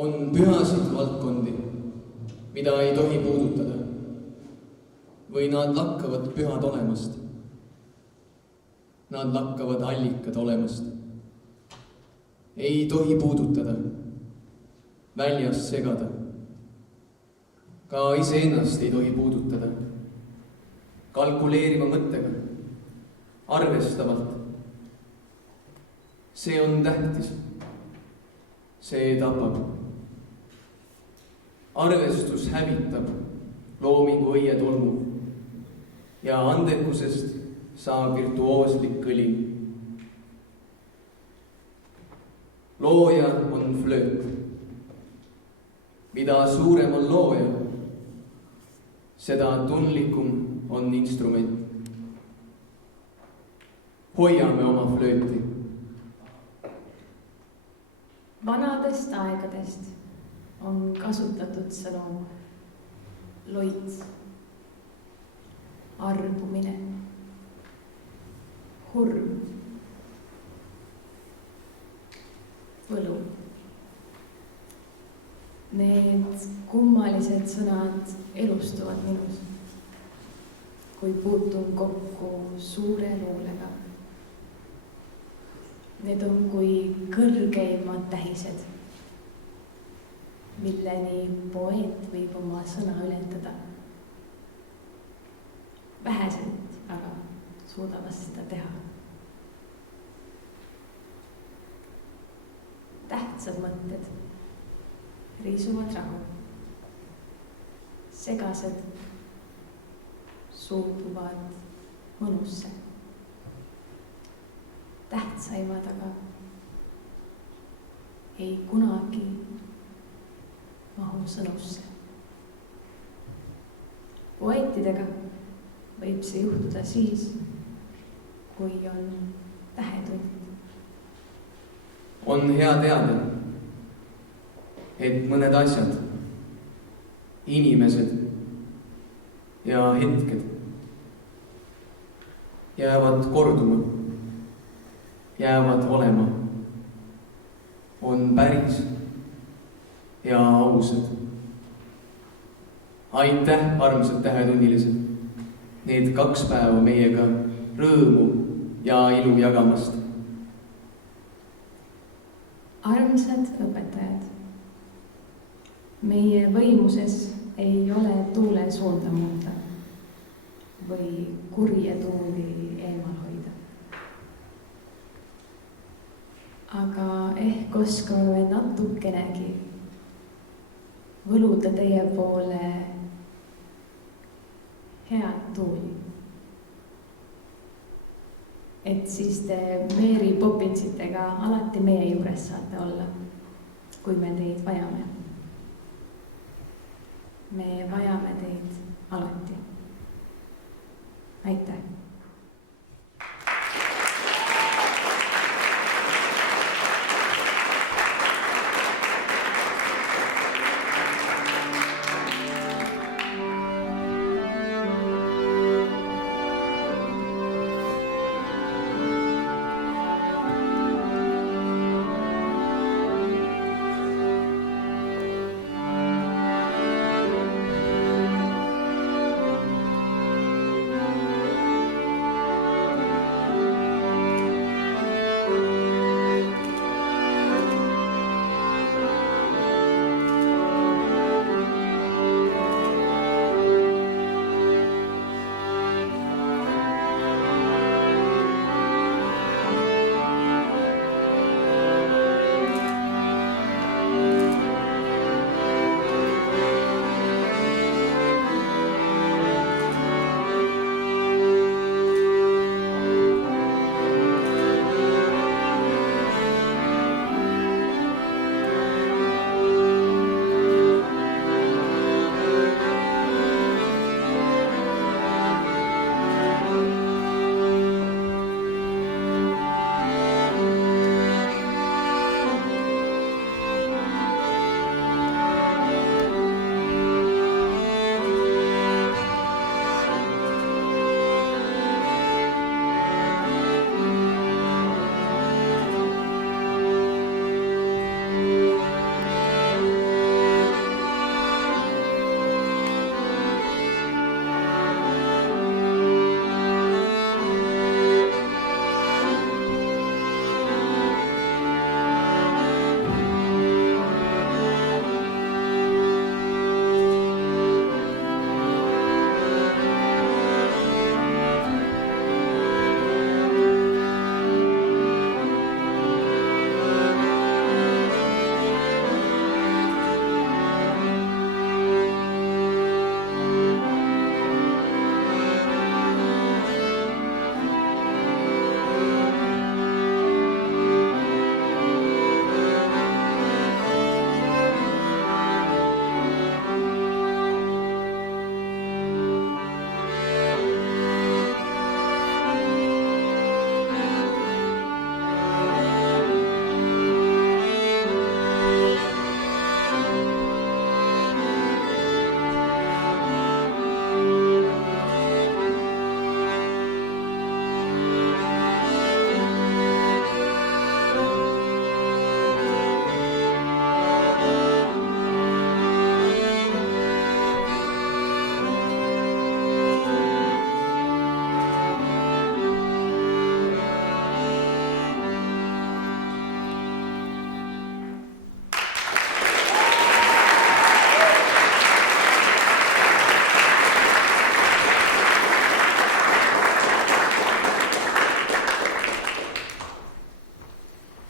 On pühasid valdkondi, mida ei tohi puudutada, või nad lakkavad pühad olemast. Nad lakkavad allikad olemast. Ei tohi puudutada, väljast segada. Ka iseennast ei tohi puudutada, kalkuleeriva mõttega, arvestavalt. See on tähtis. See tapab. Arvestus hävitab loomingu õietolmu ja andekusest saab virtuooslik kõlin. Looja on flööt. Mida suurem on looja, seda tundlikum on instrument. Hoiame oma flööti. Vanadest aegadest on kasutatud sõnu loits, arbumine, hurm, võlu. Need kummalised sõnad elustuvad minus, kui puutun kokku suure luulega. Need on kui kõrgeimad tähised, milleni poeet võib oma sõna ületada. Vähesed aga suudavad seda teha. Tähtsad mõtted riisuvad rahu. Segased suubuvad mõnusse. Tähtsaimad aga ei kunagi mahu sõnusse. Poeetidega võib see juhtuda siis, kui on tähetund. On hea teada, et mõned asjad, inimesed ja hetked jäävad korduma, jäävad olema, on päris ja ausad. Aitäh, armsad tähetunnilised, need 2 päeva meiega rõõmu ja ilu jagamast. Armsad õpetajad, meie võimuses ei ole tuule suunda muuta või kurje tuuli eemal hoida. Aga ehk oskame natukenegi võluda teie poole head tuuli. Et siis te Mary Poppinsitega alati meie juures saate olla, kui me teid vajame. Me vajame teid alati. Aitäh!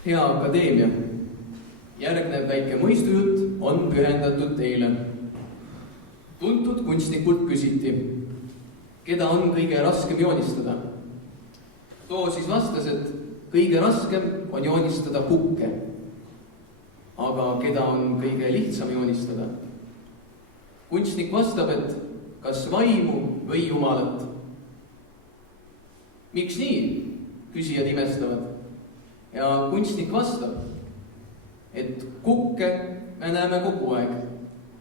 Hea akadeemia, järgnev väike muistujutt on pühendatud teile. Tuntud kunstnikult küsiti, keda on kõige raskem joonistada. Too siis vastas, et kõige raskem on joonistada kukke. Aga keda on kõige lihtsam joonistada? Kunstnik vastab, et kas vaimu või jumalat. Miks nii? Küsijad imestavad. Ja kunstnik vastab, et kukke me näeme kogu aeg.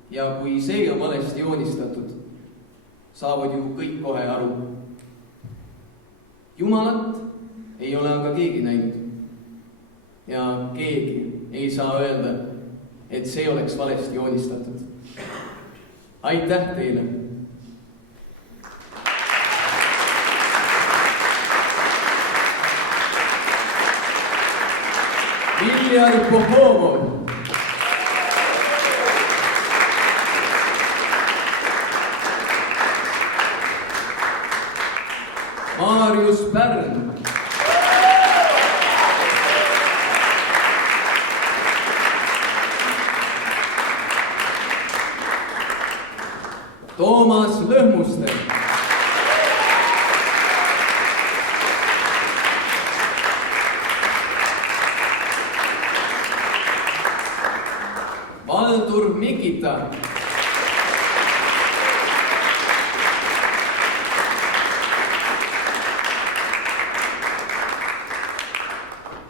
Ja kui see on valesti joonistatud, saavad ju kõik kohe aru. Jumalat ei ole aga keegi näinud. Ja keegi ei saa öelda, et see oleks valesti joonistatud. Aitäh teile! Viljar Popovov. Marius Pärn. Toomas Lõhmuste. Valdur Mikita.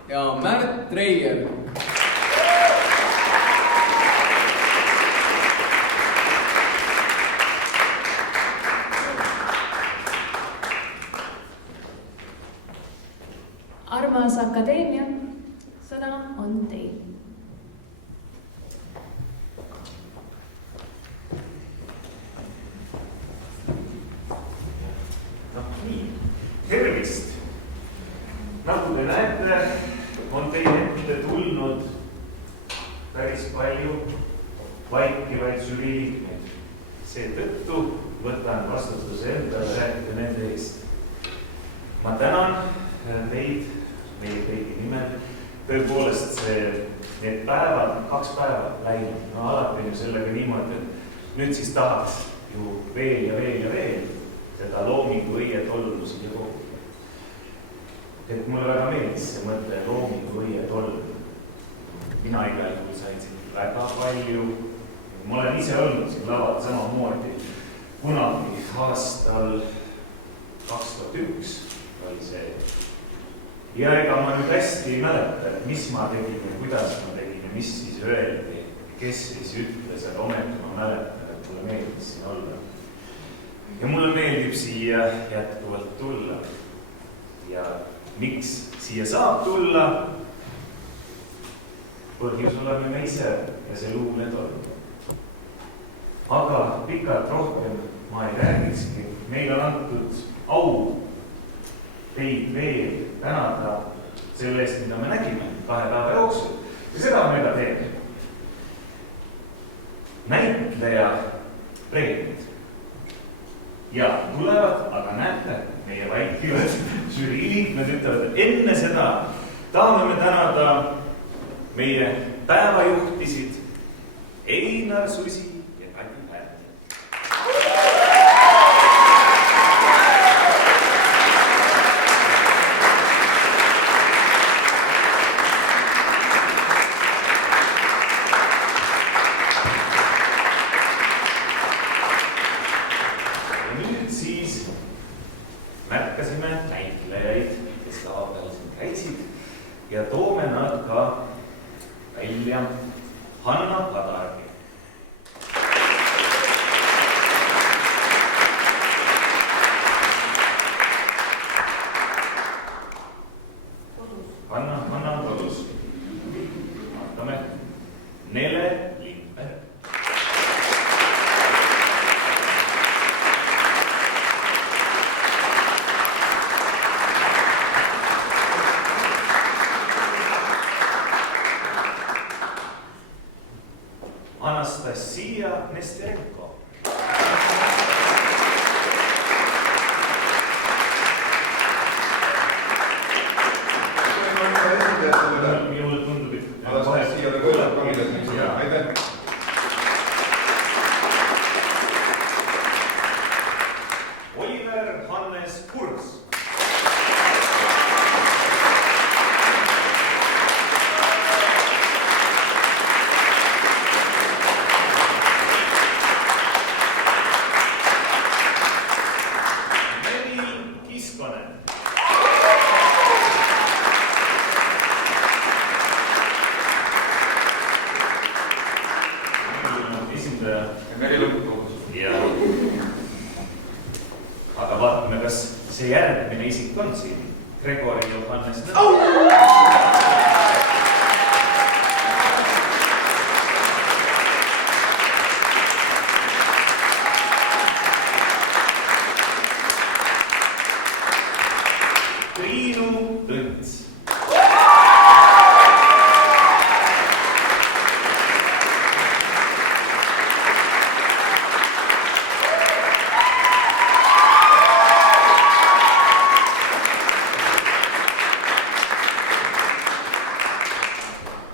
Ja Märt Treier. Armas akadeemia, sõna on teil. Tervist! Nagu te näete, on teie ette tulnud päris palju vaikivaid žüriiliikmeid. Seetõttu võtan vastutuse endale rääkida nende eest. Ma tänan teid meie kõigi nimel. Tõepoolest need päevad, 2 päeva läinud. No alati on ju sellega niimoodi, et nüüd siis tahaks ju veel ja veel ja veel seda loomingu õie tolmu siia kogu. Et mulle väga meeldis see mõte loomingu õie tolmu. Mina igal juhul sain siin väga palju. Ma olen ise olnud siin laval samamoodi. Kunagi aastal 2001 oli see. Ja ega ma nüüd hästi ei mäleta, et mis ma tegin ja kuidas ma tegin ja mis siis öeldi, kes siis ütles, et ometi ma mäletan, et mulle meeldis siin olla. Ja mulle meeldib siia jätkuvalt tulla. Ja miks siia saab tulla? Põhjus oleme me ise ja see luuletolm. Aga pikalt rohkem ma ei räägikski. Meil on antud au teid veel tänada selle eest, mida me nägime 2 päeva jooksul. Ja seda me ka teeme. Näitleja preemiad. Ja tulevad, aga näete, meie vaikivad žüriiliikmed ütlevad, et enne seda tahame me tänada meie päevajuhtisid Einar Susi ja Kati Pärn. Märkasime näitlejaid, kes laval siin käisid ja toome nad ka välja. Hanna Kadargi. Hanna on kodus. Vaatame. Nele Lindberg. Anastasia Nesterenko. Minu Gregori Johannes. Triinu Tõnts.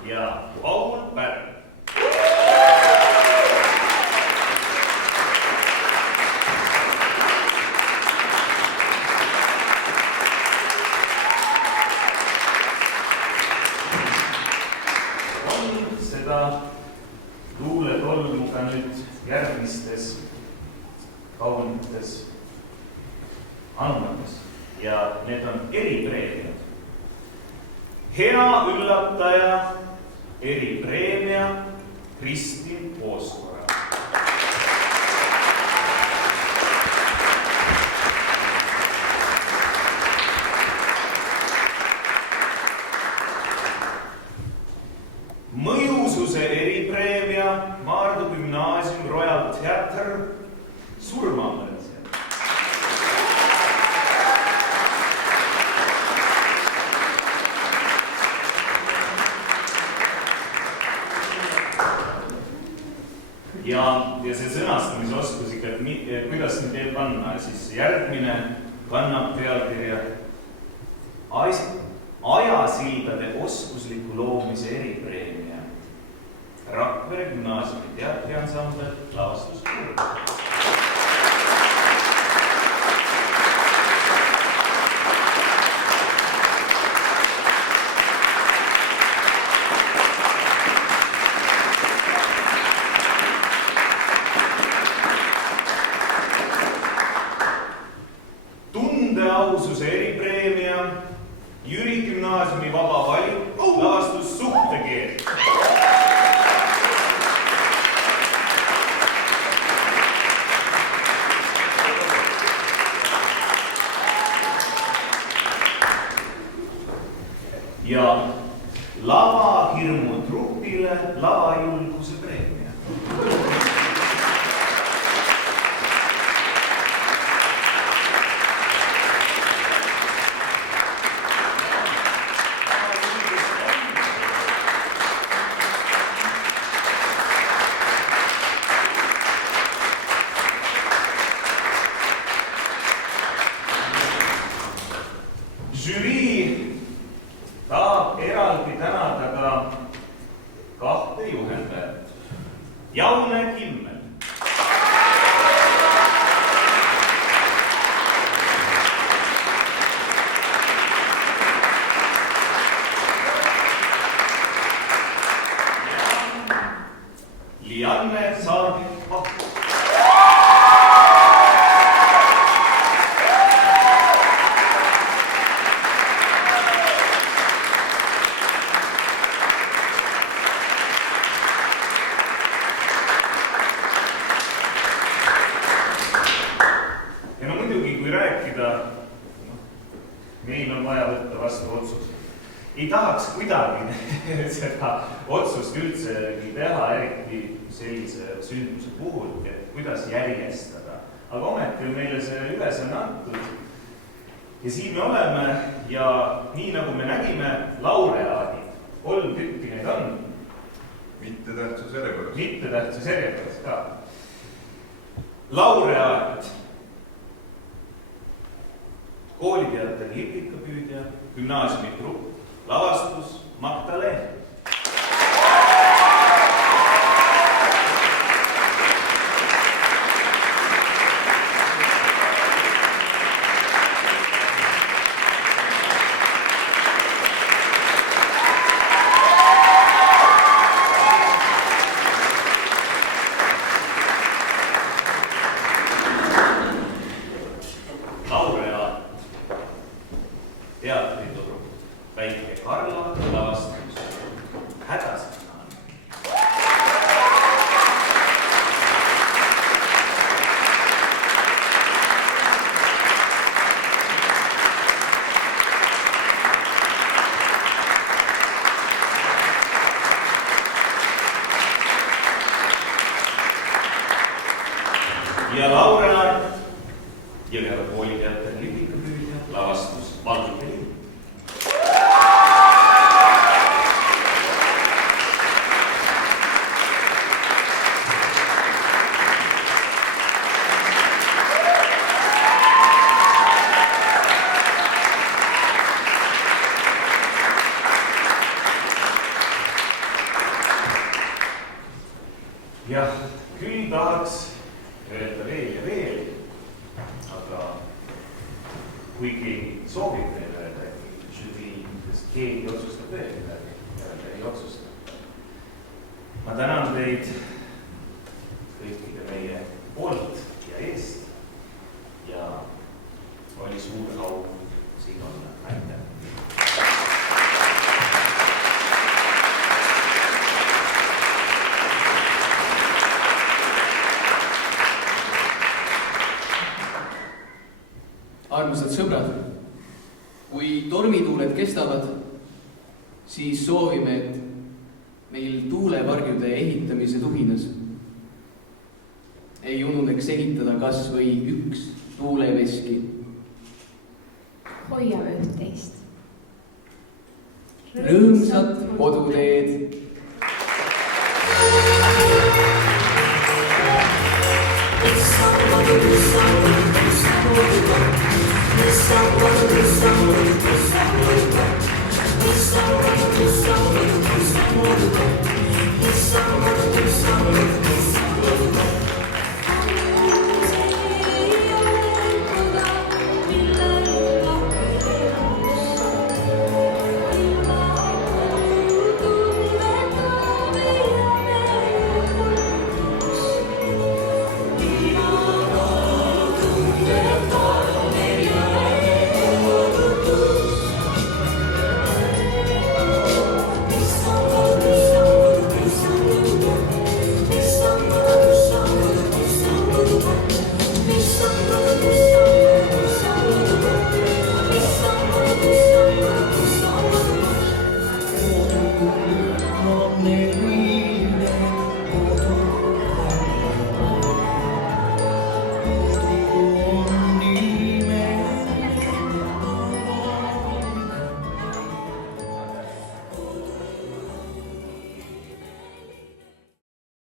Ja Paul Pärn. On seda luuletolmu ka nüüd järgmistes kaunites andmetes ja need on eripreemiad. Hea üllataja eripreemia Kristin Ooskora. Mõjususe eripreemia Maardu Gümnaasium Royal Theater surmamõrdsja. Ja see sõnastamisoskus ikka, et kuidas nüüd teeb panna, siis järgmine kannab pealkirja Ajasildade oskusliku loomise eripreemia. Rakvere Gümnaasiumi teatriansambel lavastuskuul. Aususe eripreemia Jüri Gümnaasiumi vaba valik lavastus Suhtekeel. Ja lavahirmu trupile lavajulguse preemia. Žürii tahab eraldi tänada ka kahte juhendajat. Jaune Kimmel. Lianne Saar-Pakk. Meil on vaja võtta vastu otsus. Ei tahaks kuidagi seda otsust üldsegi teha, eriti sellise sündmuse puhul, et kuidas järjestada. Aga ometi on meile see ülesanne antud. Ja siin me oleme ja nii nagu me nägime, laureaadid, 3 tükki neid on. Mittetähtsus järjekorras. Mittetähtsus järjekorras ka. Laureaat. Kooliteater Hipikapüüdja, gümnaasiumi trupp, lavastus Magdalena. Teatrituru Väike Karla lavastus Hädasõna. ja Laura Jõgeva kooliteater Lipikapüüdja lavastus Valgete linn. Jah, küll tahaks öelda veel ja veel, aga kui keegi soovib veel öelda, sest keegi otsustab veel midagi, ei otsusta. Ma tänan teid kõikide meie poolt ja eest ja oli suur au siin olla. Aitäh! Armsad sõbrad, kui tormituuled kestavad, siis soovime, et meil tuulevarjude ehitamise tuhinas ei ununeks ehitada kas või üks tuuleveski. Hoiame üht-teist. Rõõmsat koduteed! It's